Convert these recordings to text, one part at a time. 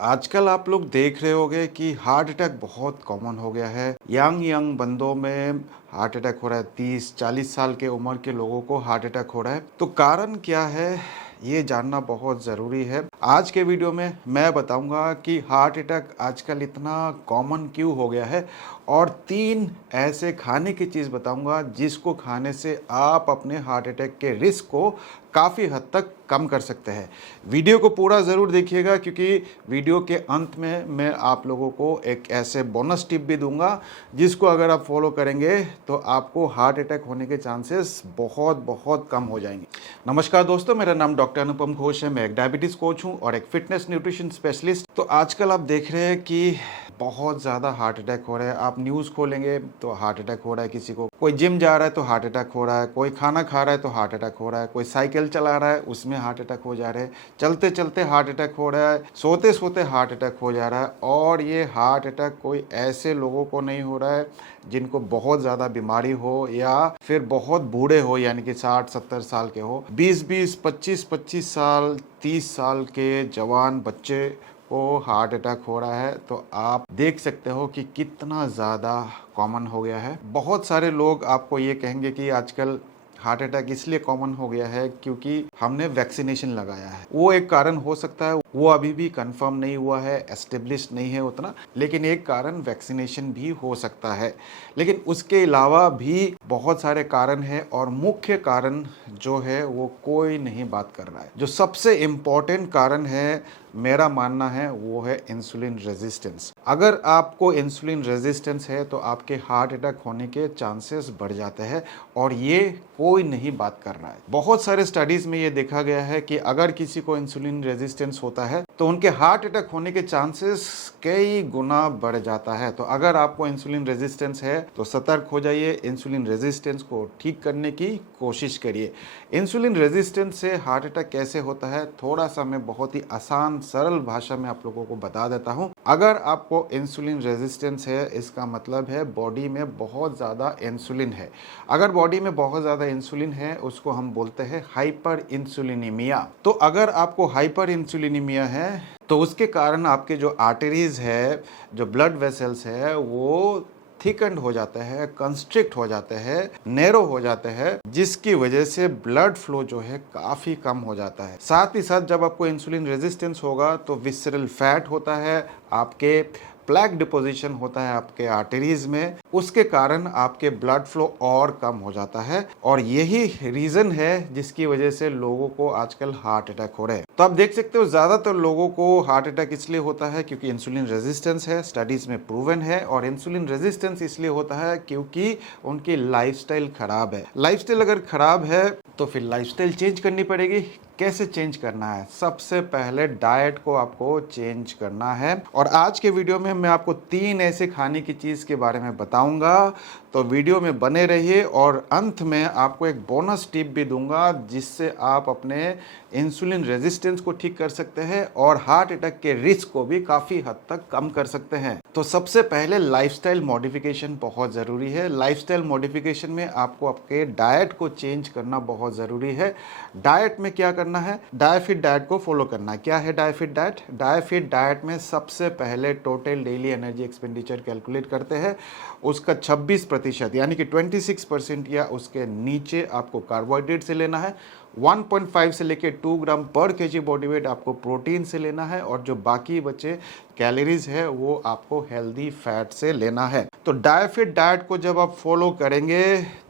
आजकल आप लोग देख रहे होंगे कि हार्ट अटैक बहुत कॉमन हो गया है। यंग बंदों में हार्ट अटैक हो रहा है। 30-40 साल के उम्र के लोगों को हार्ट अटैक हो रहा है। तो कारण क्या है, ये जानना बहुत ज़रूरी है। आज के वीडियो में मैं बताऊंगा कि हार्ट अटैक आजकल इतना कॉमन क्यों हो गया है और 3 ऐसे खाने की चीज़ बताऊंगा जिसको खाने से आप अपने हार्ट अटैक के रिस्क को काफ़ी हद तक कम कर सकते हैं। वीडियो को पूरा ज़रूर देखिएगा क्योंकि वीडियो के अंत में मैं आप लोगों को एक ऐसे बोनस टिप भी दूंगा जिसको अगर आप फॉलो करेंगे तो आपको हार्ट अटैक होने के चांसेस बहुत बहुत कम हो जाएंगे। नमस्कार दोस्तों, मेरा नाम डॉक्टर अनुपम घोष है। मैं एक डायबिटीज़ कोच हूँ और एक फिटनेस न्यूट्रिशन स्पेशलिस्ट। तो आजकल आप देख रहे हैं कि बहुत ज़्यादा हार्ट अटैक हो रहा है। आप न्यूज़ खोलेंगे तो हार्ट अटैक हो रहा है किसी को, कोई जिम जा रहा है तो हार्ट अटैक हो रहा है, कोई खाना खा रहा है तो हार्ट अटैक हो रहा है, कोई साइकिल चला रहा है उसमें हार्ट अटैक हो जा रहे हैं, चलते चलते हार्ट अटैक हो रहा है, सोते सोते हार्ट अटैक हो जा रहा है। और ये हार्ट अटैक कोई ऐसे लोगों को नहीं हो रहा है जिनको बहुत ज़्यादा बीमारी हो या फिर बहुत बूढ़े हो, यानी कि 60-70 साल के हो। 20-20, 25-25 साल, 30 साल के जवान बच्चे को हार्ट अटैक हो रहा है। तो आप देख सकते हो कि कितना ज़्यादा कॉमन हो गया है। बहुत सारे लोग आपको ये कहेंगे कि आजकल हार्ट अटैक इसलिए कॉमन हो गया है क्योंकि हमने वैक्सीनेशन लगाया है। वो एक कारण हो सकता है, वो अभी भी कंफर्म नहीं हुआ है, एस्टेब्लिश नहीं है उतना, लेकिन एक कारण वैक्सीनेशन भी हो सकता है। लेकिन उसके अलावा भी बहुत सारे कारण हैं और मुख्य कारण जो है वो कोई नहीं बात कर रहा है। जो सबसे इम्पोर्टेंट कारण है मेरा मानना है वो है इंसुलिन रेजिस्टेंस। अगर आपको इंसुलिन रेजिस्टेंस है तो आपके हार्ट अटैक होने के चांसेस बढ़ जाते हैं और ये कोई नहीं बात कर रहा है। बहुत सारे स्टडीज में ये देखा गया है कि अगर किसी को इंसुलिन रेजिस्टेंस होता है तो उनके हार्ट अटैक होने के चांसेस कई गुना बढ़ जाता है। तो अगर आपको इंसुलिन रेजिस्टेंस है तो सतर्क हो जाइए, इंसुलिन रेजिस्टेंस को ठीक करने की कोशिश करिए। इंसुलिन रेजिस्टेंस से हार्ट अटैक कैसे होता है थोड़ा सा मैं बहुत ही आसान सरल भाषा में आप लोगों को बता देता हूं। अगर आपको इंसुलिन रेजिस्टेंस है इसका मतलब है बॉडी में बहुत ज़्यादा इंसुलिन है। अगर बॉडी में बहुत ज़्यादा इंसुलिन है उसको हम बोलते हैं हाइपर इंसुलिनीमिया। तो अगर आपको हाइपर इंसुलिनीमिया है तो उसके कारण आपके जो आर्टरीज है, जो ब्लड वेसल्स है, वो थिकंड हो जाते हैं, कंस्ट्रिक्ट हो जाते हैं, नैरो हो जाते हैं, जिसकी वजह से ब्लड फ्लो जो है काफ़ी कम हो जाता है। साथ ही साथ जब आपको इंसुलिन रेजिस्टेंस होगा तो विसरल फैट होता है, आपके प्लैक डिपोजिशन होता है आपके आर्टरीज में, उसके कारण आपके ब्लड फ्लो और कम हो जाता है और यही रीज़न है जिसकी वजह से लोगों को आजकल हार्ट अटैक हो रहे हैं। तो आप देख सकते हो ज़्यादातर लोगों को हार्ट अटैक इसलिए होता है क्योंकि इंसुलिन रेजिस्टेंस है, स्टडीज़ में प्रूवन है। और इंसुलिन रेजिस्टेंस इसलिए होता है क्योंकि उनकी लाइफस्टाइल खराब है। लाइफस्टाइल अगर खराब है तो फिर लाइफस्टाइल चेंज करनी पड़ेगी। कैसे चेंज करना है? सबसे पहले डाइट को आपको चेंज करना है और आज के वीडियो में मैं आपको 3 ऐसे खाने की चीज़ के बारे में बताऊंगा। तो वीडियो में बने रहिए और अंत में आपको एक बोनस टिप भी दूंगा जिससे आप अपने इंसुलिन रेजिस्टेंस को ठीक कर सकते हैं और हार्ट अटैक के रिस्क को भी काफ़ी हद तक कम कर सकते हैं। तो सबसे पहले लाइफस्टाइल मॉडिफिकेशन बहुत ज़रूरी है। लाइफस्टाइल मॉडिफिकेशन में आपको आपके डाइट को चेंज करना बहुत ज़रूरी है। डाइट में क्या करना है? डायफिट डाइट को फॉलो करना है। क्या है डायफिट डाइट? डायफिट डाइट में सबसे पहले total daily energy expenditure calculate करते हैं, उसका 26% यानी कि 26% या उसके नीचे आपको कार्बोहाइड्रेट से लेना है। 1.5 से लेके 2 ग्राम पर केजी बॉडी वेट आपको प्रोटीन से लेना है और जो बाकी बचे कैलोरीज है वो आपको हेल्दी फैट से लेना है। तो डायफिट डाइट को जब आप फॉलो करेंगे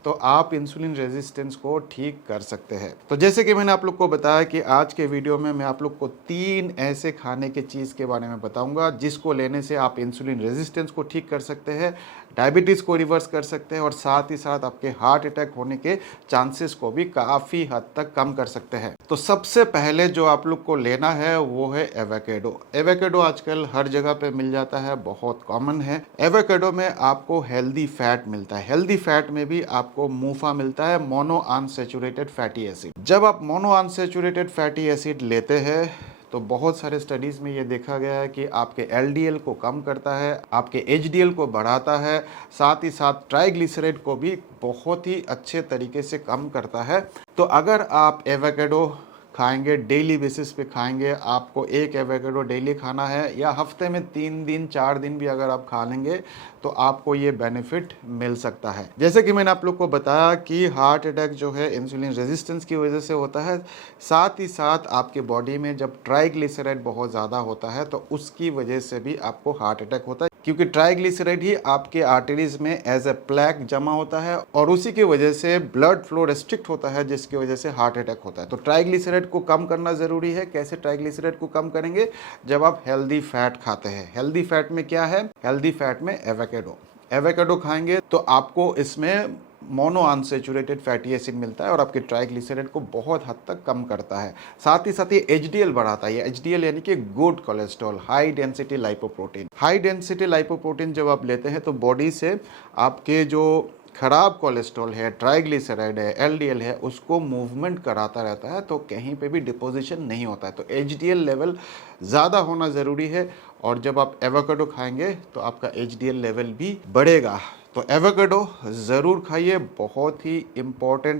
तो आप इंसुलिन रेजिस्टेंस को ठीक कर सकते हैं। तो जैसे कि मैंने आप लोग को बताया कि आज के वीडियो में मैं आप लोग को 3 ऐसे खाने के चीज़ के बारे में बताऊंगा जिसको लेने से आप इंसुलिन रेजिस्टेंस को ठीक कर सकते हैं, डायबिटीज़ को रिवर्स कर सकते हैं और साथ ही साथ आपके हार्ट अटैक होने के चांसेस को भी काफ़ी हद तक कम कर सकते हैं। तो सबसे पहले जो आप लोग को लेना है वो है एवोकेडो। एवोकेडो आजकल हर जगह पे मिल जाता है, बहुत कॉमन है। एवोकेडो में आपको हेल्दी फैट मिलता है। हेल्दी फैट में भी आपको मूफा मिलता है, मोनो अनसैचुरेटेड फैटी एसिड। जब आप मोनो अनसैचुरेटेड फैटी एसिड लेते हैं तो बहुत सारे स्टडीज़ में ये देखा गया है कि आपके एलडीएल को कम करता है, आपके एचडीएल को बढ़ाता है, साथ ही साथ ट्राइग्लिसराइड को भी बहुत ही अच्छे तरीके से कम करता है। तो अगर आप एवोकेडो खाएंगे, डेली बेसिस पे खाएंगे, आपको एक एवोकाडो डेली खाना है या हफ्ते में 3 दिन 4 दिन भी अगर आप खा लेंगे तो आपको ये बेनिफिट मिल सकता है। जैसे कि मैंने आप लोग को बताया कि हार्ट अटैक जो है इंसुलिन रेजिस्टेंस की वजह से होता है, साथ ही साथ आपके बॉडी में जब ट्राइग्लिसराइड बहुत ज़्यादा होता है तो उसकी वजह से भी आपको हार्ट अटैक होता है, क्योंकि ट्राइग्लिसराइड ही आपके आर्टरीज में एज ए प्लैक जमा होता है और उसी की वजह से ब्लड फ्लो रेस्ट्रिक्ट होता है, जिसकी वजह से हार्ट अटैक होता है। तो ट्राइग्लिसराइड को कम करना ज़रूरी है। कैसे ट्राइग्लिसराइड को कम करेंगे? जब आप हेल्दी फैट खाते हैं। हेल्दी फैट में क्या है? हेल्दी फैट में एवोकाडो। एवोकाडो खाएंगे तो आपको इसमें मोनो अनसैचुरेटेड फैटी एसिड मिलता है और आपके ट्राइग्लिसराइड को बहुत हद तक कम करता है। साथ ही साथ ये एचडीएल बढ़ाता है। ये एचडीएल यानी कि good cholesterol, high density lipoprotein. High density lipoprotein जब आप लेते हैं तो बॉडी से आपके जो खराब कोलेस्ट्रॉल है, ट्राइग्लिसराइड है, एलडीएल है, उसको मूवमेंट कराता रहता है, तो कहीं पे भी डिपोजिशन नहीं होता है। तो एचडीएल लेवल ज़्यादा होना ज़रूरी है और जब आप एवोकाडो खाएंगे तो आपका एचडीएल लेवल भी बढ़ेगा। तो एवोकाडो ज़रूर खाइए, बहुत ही इम्पोर्टेंट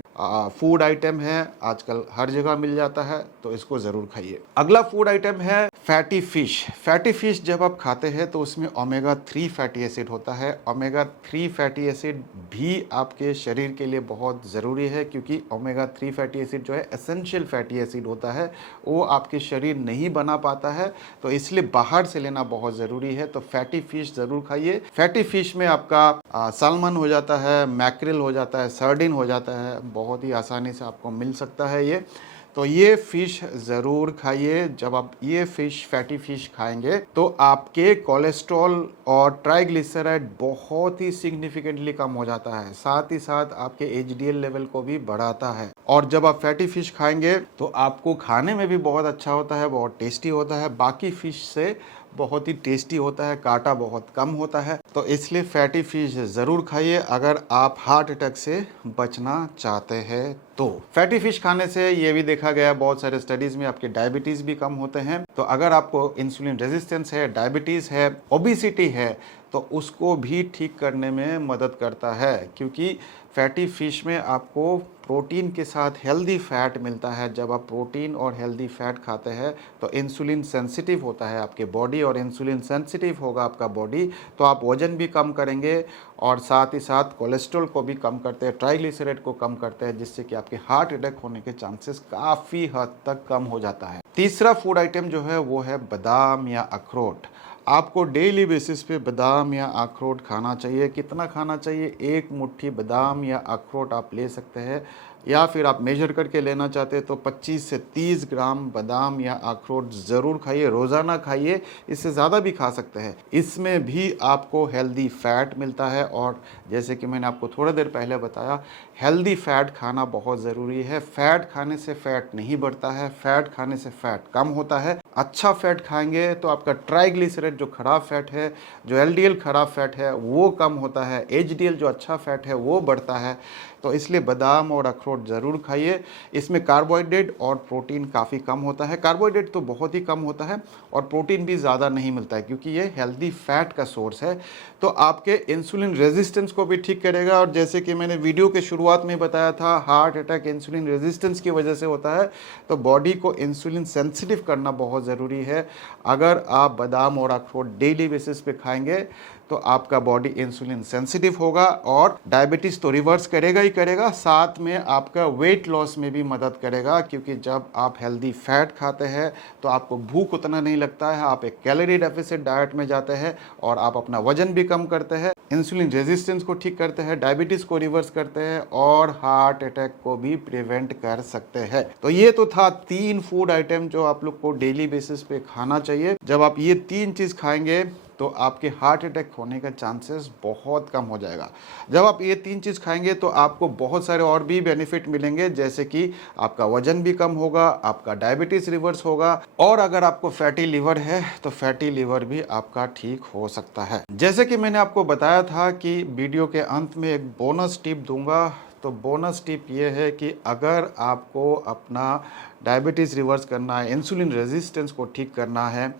फूड आइटम है, आजकल हर जगह मिल जाता है, तो इसको ज़रूर खाइए। अगला फूड आइटम है फैटी फिश। फैटी फिश जब आप खाते हैं तो उसमें ओमेगा 3 फैटी एसिड होता है। ओमेगा 3 फैटी एसिड भी आपके शरीर के लिए बहुत ज़रूरी है, क्योंकि ओमेगा 3 फैटी एसिड जो है एसेंशियल फैटी एसिड होता है, वो आपके शरीर नहीं बना पाता है, तो इसलिए बाहर से लेना बहुत ज़रूरी है। तो फैटी फिश ज़रूर खाइए। फैटी फिश में आपका सालमन हो जाता है, मैक्रिल हो जाता है, सर्डिन हो जाता है, बहुत ही आसानी से आपको मिल सकता है ये। तो ये फ़िश ज़रूर खाइए। जब आप ये फ़िश, फैटी फ़िश खाएंगे तो आपके कोलेस्ट्रॉल और ट्राइग्लिसराइड बहुत ही सिग्निफिकेंटली कम हो जाता है, साथ ही साथ आपके एचडीएल लेवल को भी बढ़ाता है। और जब आप फैटी फ़िश खाएंगे तो आपको खाने में भी बहुत अच्छा होता है, बहुत टेस्टी होता है, बाकी फ़िश से बहुत ही टेस्टी होता है, कांटा बहुत कम होता है। तो इसलिए फैटी फिश ज़रूर खाइए अगर आप हार्ट अटैक से बचना चाहते हैं। तो फैटी फिश खाने से ये भी देखा गया बहुत सारे स्टडीज़ में आपके डायबिटीज़ भी कम होते हैं। तो अगर आपको इंसुलिन रेजिस्टेंस है, डायबिटीज़ है, ओबिसिटी है, तो उसको भी ठीक करने में मदद करता है, क्योंकि फैटी फिश में आपको प्रोटीन के साथ हेल्दी फैट मिलता है। जब आप प्रोटीन और हेल्दी फैट खाते हैं तो इंसुलिन सेंसिटिव होता है आपके बॉडी, और इंसुलिन सेंसिटिव होगा आपका बॉडी तो आप वज़न भी कम करेंगे और साथ ही साथ कोलेस्ट्रॉल को भी कम करते हैं, ट्राइग्लिसराइड को कम करते हैं, जिससे कि आपके हार्ट अटैक होने के चांसेस काफ़ी हद तक कम हो जाता है। तीसरा फूड आइटम जो है वो है बादाम या अखरोट। आपको डेली बेसिस पे बादाम या अखरोट खाना चाहिए। कितना खाना चाहिए? एक मुट्ठी बादाम या अखरोट आप ले सकते हैं, या फिर आप मेजर करके लेना चाहते हैं तो 25 से 30 ग्राम बादाम या अखरोट ज़रूर खाइए, रोज़ाना खाइए। इससे ज़्यादा भी खा सकते हैं। इसमें भी आपको हेल्दी फैट मिलता है, और जैसे कि मैंने आपको थोड़ा देर पहले बताया, हेल्दी फैट खाना बहुत ज़रूरी है। फैट खाने से फैट नहीं बढ़ता है, फैट खाने से फैट कम होता है। अच्छा फैट खाएंगे तो आपका ट्राइग्लिसराइड जो खराब फैट है, जो एलडीएल खराब फैट है, वो कम होता है, एचडीएल जो अच्छा फैट है वो बढ़ता है। तो इसलिए बादाम और अखरोट ज़रूर खाइए। इसमें कार्बोहाइड्रेट और प्रोटीन काफ़ी कम होता है। कार्बोहाइड्रेट तो बहुत ही कम होता है और प्रोटीन भी ज़्यादा नहीं मिलता है, क्योंकि ये हेल्दी फैट का सोर्स है। तो आपके इंसुलिन रेजिस्टेंस को भी ठीक करेगा, और जैसे कि मैंने वीडियो के शुरुआत में बताया था, हार्ट अटैक इंसुलिन रेजिस्टेंस की वजह से होता है, तो बॉडी को इंसुलिन सेंसिटिव करना बहुत ज़रूरी है। अगर आप बादाम और अखरोट डेली बेसिस पे खाएंगे तो आपका बॉडी इंसुलिन सेंसिटिव होगा, और डायबिटीज़ तो रिवर्स करेगा ही करेगा, साथ में आपका वेट लॉस में भी मदद करेगा, क्योंकि जब आप हेल्दी फैट खाते हैं तो आपको भूख उतना नहीं लगता है, आप एक कैलोरी डेफिसिट डाइट में जाते हैं और आप अपना वजन भी कम करते हैं, इंसुलिन रेजिस्टेंस को ठीक करते हैं, डायबिटीज़ को रिवर्स करते हैं और हार्ट अटैक को भी प्रिवेंट कर सकते हैं। तो ये तो था 3 फूड आइटम जो आप लोग को डेली बेसिस पे खाना चाहिए। जब आप ये 3 चीज़ खाएंगे तो आपके हार्ट अटैक होने का चांसेस बहुत कम हो जाएगा। जब आप ये 3 चीज़ खाएंगे तो आपको बहुत सारे और भी बेनिफिट मिलेंगे, जैसे कि आपका वजन भी कम होगा, आपका डायबिटीज़ रिवर्स होगा, और अगर आपको फैटी लीवर है तो फैटी लीवर भी आपका ठीक हो सकता है। जैसे कि मैंने आपको बताया था कि वीडियो के अंत में एक बोनस टिप दूंगा। तो बोनस टिप ये है कि अगर आपको अपना डायबिटीज़ रिवर्स करना है, इंसुलिन रेजिस्टेंस को ठीक करना है,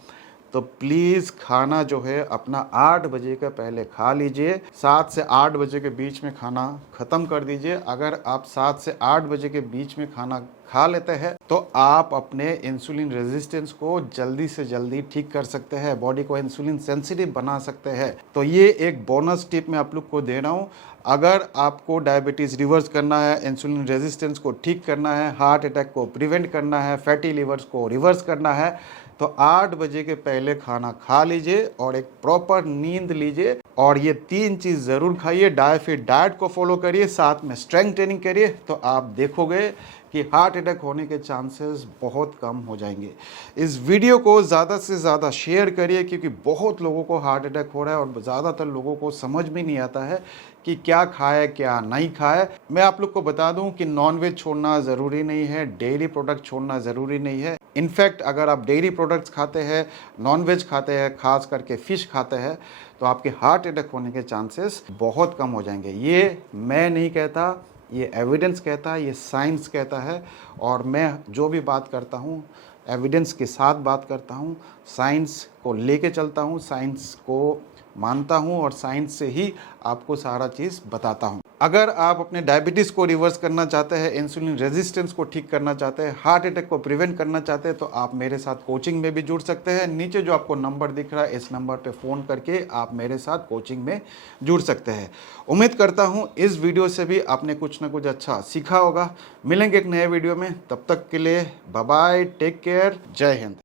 तो प्लीज़ खाना जो है अपना 8 बजे के पहले खा लीजिए। 7 से 8 बजे के बीच में खाना ख़त्म कर दीजिए। अगर आप 7 से 8 बजे के बीच में खाना खा लेते हैं तो आप अपने इंसुलिन रेजिस्टेंस को जल्दी से जल्दी ठीक कर सकते हैं, बॉडी को इंसुलिन सेंसिटिव बना सकते हैं। तो ये एक बोनस टिप मैं आप लोग को दे रहा हूँ। अगर आपको डायबिटीज़ रिवर्स करना है, इंसुलिन रेजिस्टेंस को ठीक करना है, हार्ट अटैक को प्रिवेंट करना है, फैटी लिवर्स को रिवर्स करना है, तो 8 बजे के पहले खाना खा लीजिए और एक प्रॉपर नींद लीजिए और ये 3 चीज़ ज़रूर खाइए। डाइट को फॉलो करिए, साथ में स्ट्रेंथ ट्रेनिंग करिए, तो आप देखोगे कि हार्ट अटैक होने के चांसेस बहुत कम हो जाएंगे। इस वीडियो को ज़्यादा से ज़्यादा शेयर करिए, क्योंकि बहुत लोगों को हार्ट अटैक हो रहा है और ज़्यादातर लोगों को समझ में नहीं आता है कि क्या खाए क्या नहीं खाए। मैं आप लोग को बता दूं कि नॉनवेज छोड़ना ज़रूरी नहीं है, डेयरी प्रोडक्ट छोड़ना ज़रूरी नहीं है। इनफैक्ट अगर आप डेयरी प्रोडक्ट्स खाते हैं, नॉनवेज खाते हैं, खास करके फ़िश खाते हैं, तो आपके हार्ट अटैक होने के चांसेस बहुत कम हो जाएंगे। ये मैं नहीं कहता, ये एविडेंस कहता है, ये साइंस कहता है। और मैं जो भी बात करता हूँ एविडेंस के साथ बात करता हूँ, साइंस को लेके चलता हूँ, साइंस को मानता हूँ और साइंस से ही आपको सारा चीज़ बताता हूँ। अगर आप अपने डायबिटीज़ को रिवर्स करना चाहते हैं, इंसुलिन रेजिस्टेंस को ठीक करना चाहते हैं, हार्ट अटैक को प्रिवेंट करना चाहते हैं, तो आप मेरे साथ कोचिंग में भी जुड़ सकते हैं। नीचे जो आपको नंबर दिख रहा है, इस नंबर पे फ़ोन करके आप मेरे साथ कोचिंग में जुड़ सकते हैं। उम्मीद करता हूँ इस वीडियो से भी आपने कुछ ना कुछ अच्छा सीखा होगा। मिलेंगे एक नए वीडियो में, तब तक के लिए बाय बाय, टेक केयर, जय हिंद।